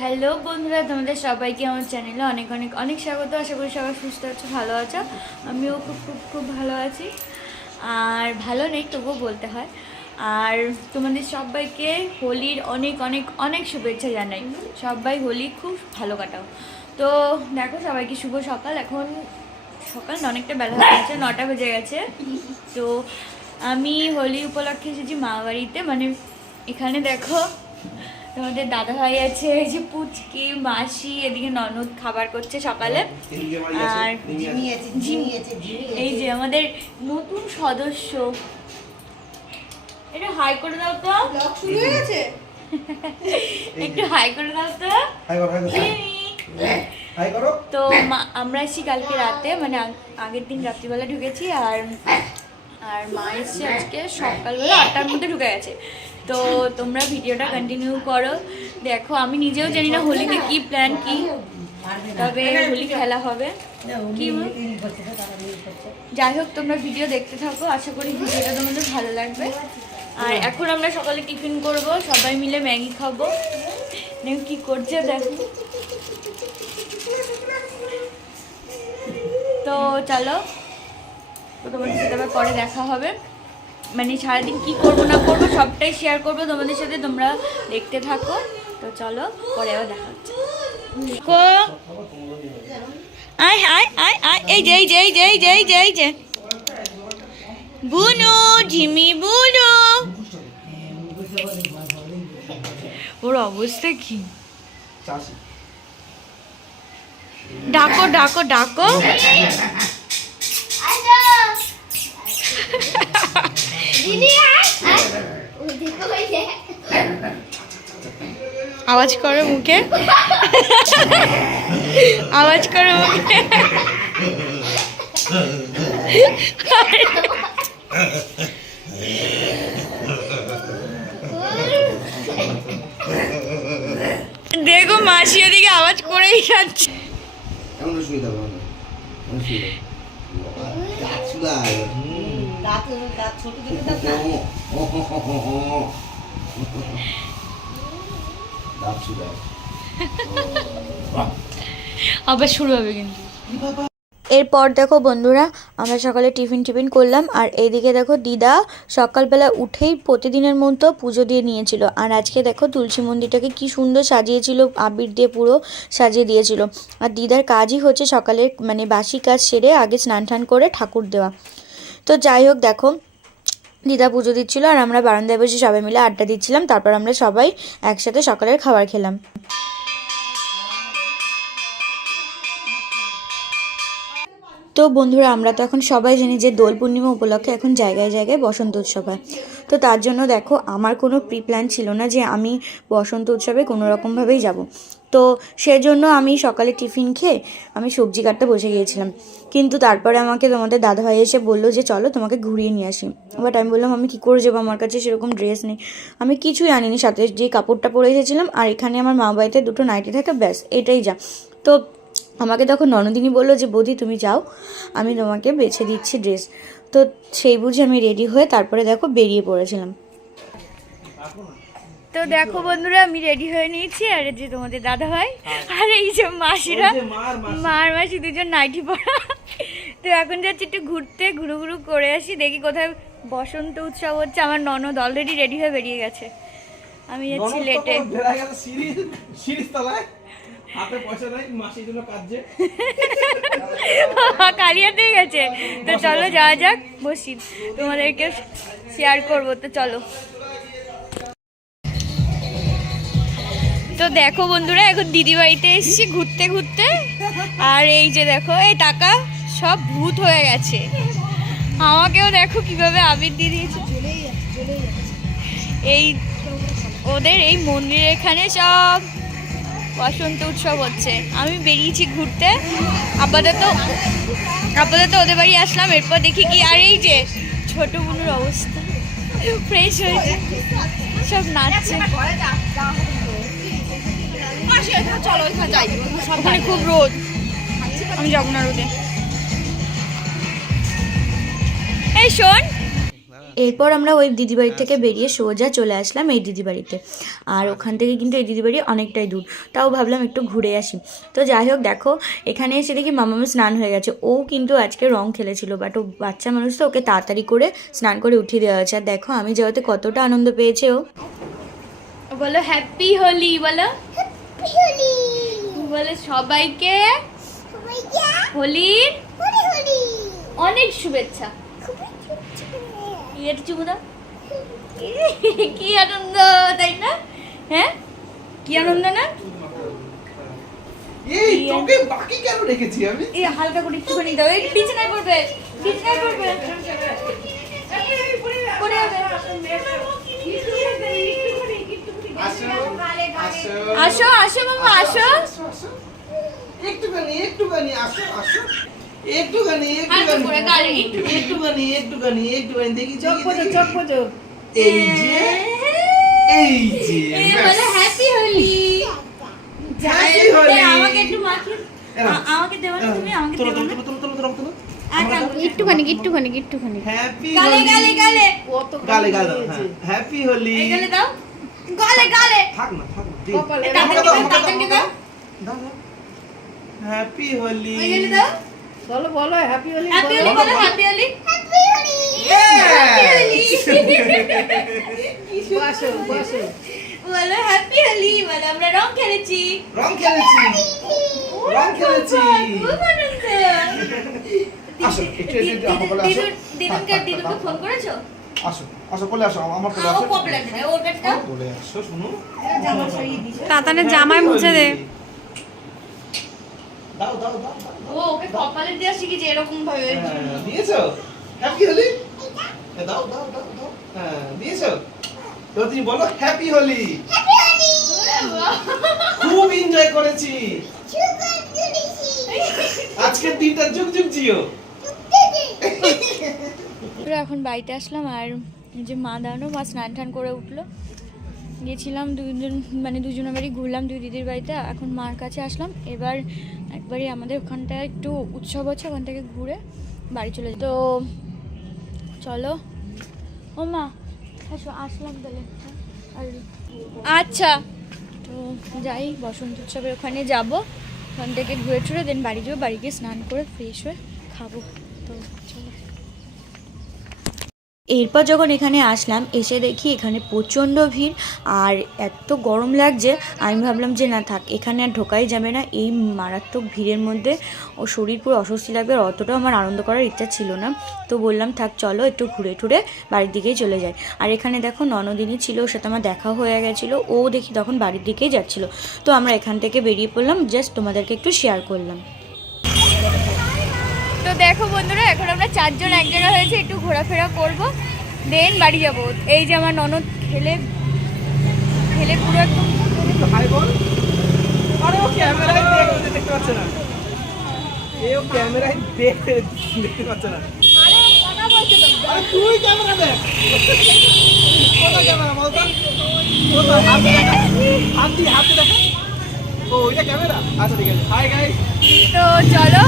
Hello বন্ধুরা, তোমাদের সবাইকে আমার চ্যানেলে অনেক অনেক অনেক স্বাগত। আশা করি সবাই সুস্থ আছো, ভালো আছো। আমিও খুব খুব খুব ভালো আছি, আর ভালো নেই তবুও বলতে হয়। আর তোমাদের সবাইকে হোলির অনেক অনেক অনেক শুভেচ্ছা জানাই। সবাই হোলি খুব ভালো কাটাও। তো দেখো, সবাইকে শুভ সকাল। এখন সকাল অনেকটা বেলা হয়ে গেছে, 9টা বেজে গেছে। তো আমি হোলি উপলক্ষে এসেছি মা বাড়িতে, মানে এখানে দেখো তোমাদের দাদা ভাই আছে, এই যে পুচকি মাসি, এদিকে ননদ খাবার করছে সকালে। আর এই যে আমাদের নতুন সদস্য, এটা হাই করে দাও তো। শুরু হয়ে গেছে, একটু হাই করে দাও তো। তো আমরা এসেছি কালকে রাতে, মানে আগের দিন রাত্রিবেলা ঢুকেছি। আর আর মা এসছে আজকে সকালবেলা 8টার মধ্যে ঢুকে গেছে। তো তোমরা ভিডিওটা কন্টিনিউ করো, দেখো। আমি নিজেও জানি না হোলিতে কি প্ল্যান কি, তবে হোলি খেলা হবে কি। যাই হোক, তোমরা ভিডিও দেখতে থাকো, আশা করি ভিডিওটা তোমাদের ভালো লাগবে। আর এখন আমরা সকালে টিফিন করব, সবাই মিলে ম্যাগি খাবো। কি করছে দেখো। তো চলো, তোমাদের সাথে আবার পরে দেখা হবে। মানে সারাদিন কি করবো না করবো সবটাই শেয়ার করবো তোমাদের সাথে, তোমরা দেখতে থাকো। তো চলো, পরে আবার দেখা হচ্ছে। আয় আয় আয় আয়, এই যে এই যে এই যে এই যে এই যে এই যে বুনু, ঝিমি বুনু, ওর অবস্থা কি। ডাকো ডাকো ডাকো। আওয়াজ করো মুখে, আওয়াজ করো মুখে। দেখো মাসি ওদিকে আওয়াজ করেই যাচ্ছে। আবার শুরু হবে কিন্তু। এরপর দেখো বন্ধুরা, আমরা সকালে টিফিন করলাম। আর এইদিকে দেখো দিদা সকালবেলা উঠেই প্রতিদিনের মতো পুজো দিয়ে নিয়েছিল। আর আজকে দেখো তুলসী মন্দিরটাকে কি সুন্দর সাজিয়েছিল, আবির দিয়ে পুরো সাজিয়ে দিয়েছিল। আর দিদার কাজই হচ্ছে সকালে মানে বাসি কাজ সেরে আগে স্নান টান করে ঠাকুর দেওয়া। তো যাই হোক, দেখো দিদা পুজো দিচ্ছিল আর আমরা বারান্দায় বসে সবাই মিলে আড্ডা দিচ্ছিলাম। তারপর আমরা সবাই একসাথে সকালের খাবার খেলাম। তো বন্ধুরা, আমরা তো এখন সবাই জানি যে দোল পূর্ণিমা উপলক্ষে এখন জায়গায় জায়গায় বসন্ত উৎসব হয়। তো তার জন্য দেখো, আমার কোনো প্রি প্ল্যান ছিল না যে আমি বসন্ত উৎসবে কোনো রকমভাবেই যাব। তো সেজন্য আমি সকালে টিফিন খেয়ে আমি সবজি কাটতে বসে গিয়েছিলাম। কিন্তু তারপরে আমাকে তোমাদের দাদাভাই এসে বললো যে চলো তোমাকে ঘুরিয়ে নিয়ে আসি। বাট আমি বললাম আমি কী করে যাবো, আমার কাছে সেরকম ড্রেস নেই, আমি কিছুই আনিনি, সাথে যে কাপড়টা পরে এসেছিলাম আর এখানে আমার মা বাড়িতে দুটো নাইটি থাকে, ব্যাস এটাই যা। তো আমাকে তখন ননদিনী বললো যে বৌদি তুমি যাও, আমি তোমাকে বেছে দিচ্ছি ড্রেস। তো সেই বুঝে আমি রেডি হয়ে তারপরে দেখো বেরিয়ে পড়েছিলাম। তো দেখো বন্ধুরা, আমি রেডি হয়ে নিয়েছি। আর যে তোমাদের দাদা ভাই আর এই যে মাসিরা, মার মাসি দুজন নাইটি পরা। তো এখন যাচ্ছি একটু ঘুরতে, ঘুরু ঘুরু করে আসি, দেখি কোথায় বসন্ত উৎসব হচ্ছে। আমার ননদ অলরেডি রেডি হয়ে বেরিয়ে গেছে, আমি যাচ্ছি লেটে। কালিয়াতে গেছে। তো চলো যাওয়া যাক, বসি, তোমাদেরকে শেয়ার করবো। তো চলো। তো দেখো বন্ধুরা, এখন দিদি বাড়িতে এসেছি ঘুরতে ঘুরতে। আর এই যে দেখো, এই টাকা সব ভূত হয়ে গেছে। আমাকেও দেখো কিভাবে আবির দিয়ে দিয়েছে। এই ওদের এই মন্দিরের এখানে সব বসন্ত উৎসব হচ্ছে। আমি বেরিয়েছি ঘুরতে, আপাতত ওদের বাড়ি আসলাম। এরপর দেখি কি। আর এই যে ছোট বুনুর অবস্থা ফ্রেশ হয়েছে, সব নাচছে। ওখানে খুব রোদ, আমি যাবো না রোদে। এই শোন, এরপর আমরা ওই দিদিবাড়ি থেকে বেরিয়ে সোজা চলে আসলাম এই দিদিবাড়িতে। আর ওখান থেকে কিন্তু এই দিদিবাড়ি অনেকটাই দূর, তাও ভাবলাম একটু ঘুরে আসি। তো যাই হোক, দেখো এখানে এসে দেখি মামামের স্নান হয়ে গেছে। ও কিন্তু আজকে রং খেলেছিল, বাট ও বাচ্চা মানুষ তো, ওকে তাড়াতাড়ি করে স্নান করে উঠিয়ে দেওয়া হয়েছে। আর দেখো আমি যাওয়াতে কতটা আনন্দ পেয়েছে ও। বলো হ্যাপি হোলি, বলো বলো সবাইকে হোলির অনেক শুভেচ্ছা। কি আনন্দ, তাই না? হ্যাঁ, কি আনন্দ না? এই তোকে বাকি কেন রেখেছি আমি? এই হালকা করে একটুখানি দাও, এই বিছানায় পড়বে, বিছানায় পড়বে, পড়ে যাবে। আসো আসো মামা, আসো একটুখানি একটুখানি, আসো আসো একটুখানি দেখি চোখ বোঝো। এই যে বলে হ্যাপি হোলি। হ্যাপি হোলি। আমাকে একটু মাখিয়ে, আমাকে দেবে না তুমি? আমাকে দেবে না? একটুখানি হ্যাপি গালে গালে গালে গালে গালে হ্যাপি হোলি। এই গালে দাও, গালে গালে থাক না দে। তাড়াতাড়ি দাও। হ্যাপি হোলি। ওই গালে দাও। বলো হ্যাপি হোলি। হ্যাপি হোলি বলো, হ্যাপি হোলি। বসো বলো হ্যাপি হোলি, বলো আমরা রং খেলেছি। খুব আনন্দ। আসো একটু বলে আসো। দিদুনকে ফোন করেছো? আসো বলে আসো, আমার বলে ও আসো। কপলা দে, ওর কাছে দাও। বলে আসো, শুনো। জামা সরিয়ে দিছো। তাতানের জামাই মুছে দে। দাও ও ওকে কপালে দেওয়া শিখেছে এরকম ভাবে। দিয়েছো? হ্যাপি হোলি। দাও হ্যাঁ, দিয়েছো? তো তুমি বলো হ্যাপি হোলি। খুব এনজয় করেছি আজকের দিনটা, যুগ যুগ জিও। এখন বাড়িতে আসলাম, আর যে মা দাঁড়ানো, মা স্নান টান করে উঠলো। গিয়েছিলাম দুজনের বাড়ি ঘুরলাম, দুই দিদির বাড়িতে। এখন মার কাছে আসলাম। এবার একবারই আমাদের ওখানটায় একটু উৎসব আছে, ওখান থেকে ঘুরে বাড়ি চলে যাই। তো চলো ও মা, আসলাম তাহলে। আচ্ছা, তো যাই, বসন্ত উৎসবের ওখানে যাব। ওখান থেকে ঘুরে টুরে দেন বাড়ি যাবো। বাড়ি গিয়ে স্নান করে ফ্রেশ হয়ে খাবো। তো চলো। এরপর যখন এখানে আসলাম, এসে দেখি এখানে প্রচণ্ড ভিড় আর এত গরম লাগছে। আমি ভাবলাম যে না থাক, এখানে আর ঢোকাই যাবে না, এই মারাত্মক ভিড়ের মধ্যে ও শরীর পুরো অস্বস্তি লাগবে। আর অতটাও আমার আনন্দ করার ইচ্ছা ছিল না। তো বললাম থাক, চলো একটু ঘুরে টুরে বাড়ির দিকেই চলে যাই। আর এখানে দেখো ননদিনী ছিল, ওর সাথে আমার দেখা হয়ে গেছিলো। ও দেখি তখন বাড়ির দিকেই যাচ্ছিলো। তো আমরা এখান থেকে বেরিয়ে পড়লাম, জাস্ট তোমাদেরকে একটু শেয়ার করলাম। তো দেখো বন্ধুরা, এখন আমরা 4 জন এক জায়গা হয়েছে, একটু ঘোরাফেরা করবো, দেন বাড়ি যাবো। এই যে আমার ননদ খেলে পুরো একদম হাই বল। আরে ও ক্যামেরায় দেখতে পাচ্ছে না। ও ক্যামেরায় দেখতে পাচ্ছে না। আরে কথা বলতে দাও। আরে তুই ক্যামেরা দেখ। কোথা ক্যামেরা বলতো? কোথা হাত দেখ। ও এটা ক্যামেরা। আচ্ছা ঠিক আছে। Hi guys. তো চলো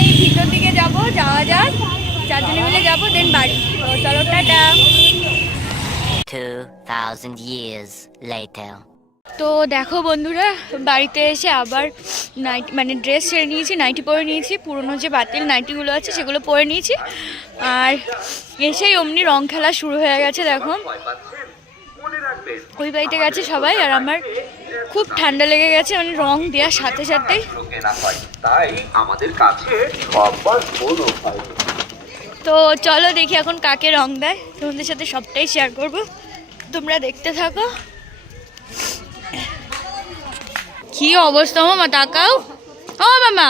এই ভিতর দিকে যাওয়া যাক, 4 জনে মিলে যাবো, দেন বাড়ি। তো চলো, টাটা। 2000 years later. তো দেখো বন্ধুরা, বাড়িতে এসে আবার ড্রেস ছেড়ে নিয়েছি, নাইটি পরে নিয়েছি। পুরনো যে বাতিল নাইটিগুলো আছে সেগুলো পরে নিয়েছি। আর এসেই অমনি রং খেলা শুরু হয়ে গেছে। দেখো ওই বাড়িতে গেছে সবাই, আর আমার খুব ঠান্ডা লেগে গেছে, রং দেওয়ার সাথে সাথেই। তাই আমাদের কাছে সবার বড় হয়। তো চলো দেখি এখন কাকে রং দেয়, তোমাদের সাথে সবটাই শেয়ার করব, তোমরা দেখতে থাকো। কি অবস্থা মামা, তাকাও। ও মামা,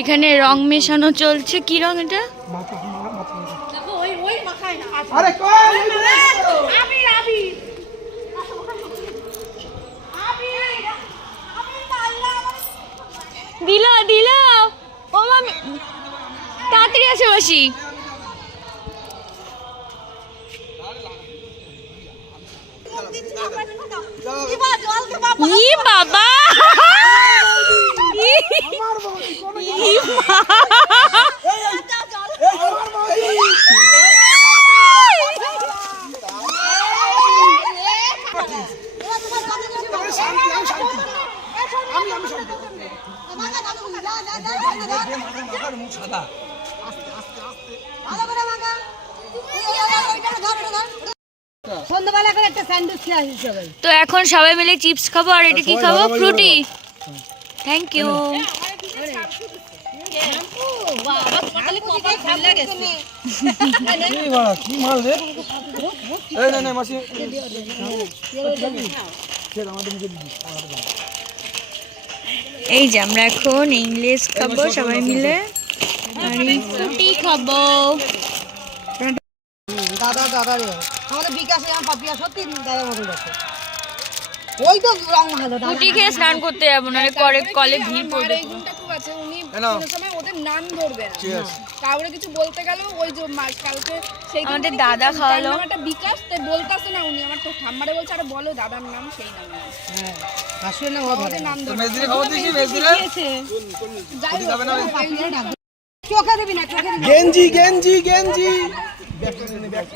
এখানে রং মেশানো চলছে। কি রং এটা? দিল দিল ও মামি তাড়াতাড়ি আসে বসি ই বাবা ই সন্ধ্যাবেলা করে একটা স্যান্ডউইচ খেয়ে আসি সবাই। তো এখন সবাই মিলে চিপস খাবো আর এটা কি খাবো ফ্রুটি থ্যাংক ইউ কি মাল রে এই না না মাসি এই যে আমরা এখন ইংলিশ খাবো সবাই মিলে আর ফ্রুটি খাবো দাদা দাদা রে আমাদের বিকাশে আমার পাপিয়া সত্যি দাদা মতো দেখে ওই তো রং ভালো ফ্রুটি খেয়ে স্নান করতে যাবো না করে কলে ভিড় পড়বে এই গুণটা খুব আছে উনি কোনো সময় ওদের নাম ধরবে না কাউরে কিছু বলতে গেলেও ওই যে কালকে সেই আমাদের দাদা খাওয়ালো একটা বিকাশ তো বলতাছে না উনি আমার তো ঠাম্মারে বলছে আরে বলো দাদার নাম সেই নাম হ্যাঁ আসলে না ওরা ওদের নাম ধরবে মেজদিরে খবর দিছি মেজদিরে যাবে না চোখে দিবি না চোখে দিবি গেঞ্জি গেঞ্জি গেঞ্জি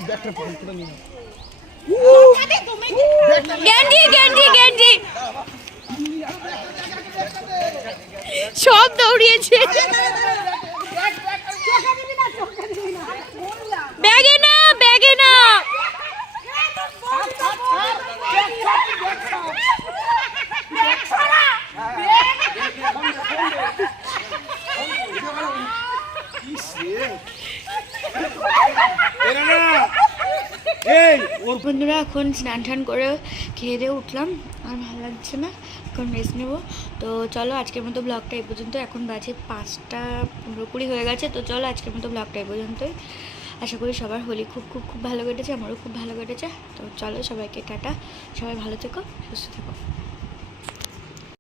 ব্যাগটা পড়ে নিয়ে গেঞ্জি গেঞ্জি গেঞ্জি সব দৌড়িয়েছে ব্যাগে না ব্যাগে না বন্ধুরা এখন স্নান টান করে খেয়ে দিয়ে উঠলাম আর ভালো লাগছে না এখন রেস্ট নেবো তো চলো আজকের মতো ব্লগটা এই পর্যন্ত এখন বাজে 5:15 হয়ে গেছে তো চলো আজকের মতো ব্লগটা এই পর্যন্তই আশা করি সবার হোলি খুব খুব খুব ভালো কেটেছে আমারও খুব ভালো কেটেছে তো চলো সবাইকে টাটা সবাই ভালো থেকো সুস্থ থেকো